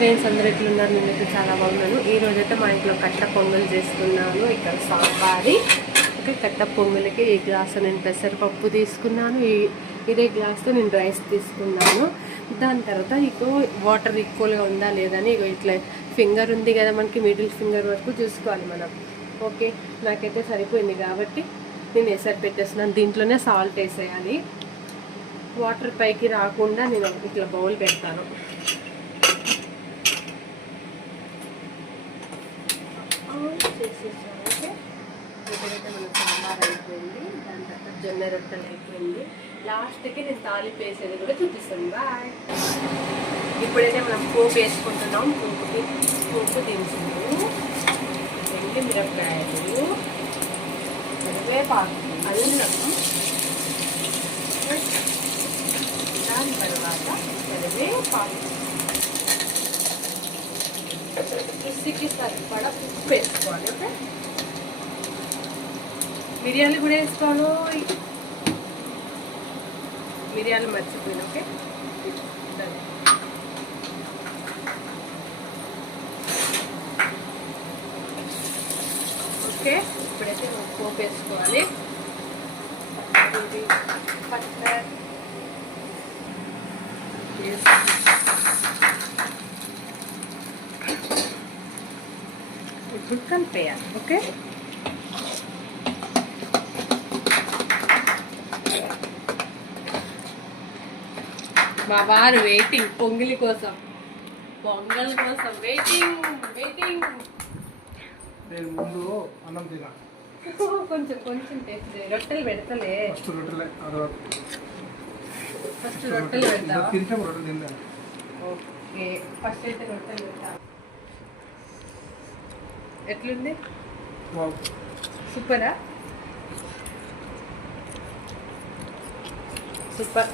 Friends అందరూ ఎట్లున్నారు? నేనైతే చాలా బాగున్నాను. ఈరోజైతే మా ఇంట్లో కట్ట పొంగల్ చేసుకున్నాను. ఇక్కడ సాంబారి ఓకే. కట్ట పొంగల్కి ఈ గ్లాసు నేను పెసరపప్పు తీసుకున్నాను. ఇదే గ్లాస్తో నేను రైస్ తీసుకున్నాను. దాని తర్వాత ఇగో వాటర్ ఈక్వల్గా ఉందా లేదని ఇగో ఇట్లా ఫింగర్ ఉంది కదా మనకి, మిడిల్ ఫింగర్ వరకు చూసుకోవాలి మనం. ఓకే, నాకైతే సరిపోయింది కాబట్టి నేను ఎసరు పెట్టేస్తున్నాను. దీంట్లోనే సాల్ట్ వేసేయాలి. వాటర్ పైకి రాకుండా నేను ఇట్లా బౌల్ పెడతాను. ఇప్పుడైతే మన సాంబార్ అయిపోయింది. దాని తర్వాత జొన్న రొట్టెలు అయిపోయింది. లాస్ట్కి నేను తాలింపు వేసేది కూడా చూపిస్తాను. బాయ్. ఇప్పుడైతే మనం పోపు వేసుకుంటున్నాం. పోపు దినుసులు, ఎండు మిరపకాయలు, కరివేపాకు, అల్లం, దాని తర్వాత కరివేపాకు, రుచికి సరిపడా ఉప్పు వేసుకోవాలి. ఓకే, మిరియాలు కూడా వేసుకోను. మిరియాలు మర్చిపోయాను. Okay, okay. ఇప్పుడైతే పోపు వేసుకోవాలి. పచ్చడి ఇప్పుడు కలిపేయాలి. ఓకే, మా వారు వెయిటింగ్ పొంగలి కోసం, పొంగల్ కోసం వెయిటింగ్. నేను ముందు అన్నం తినా, కొంచెం కొంచెం టేస్ట్. రొట్టెలు పెడతలే, ఫస్ట్ రొట్టెలు పెడతా. తింటాం, రొట్టెలు తిందా. ఓకే, ఫస్ట్ అయితే రొట్టెలు పెడతా. ఎట్లుంది? సూపరా? సూపర్.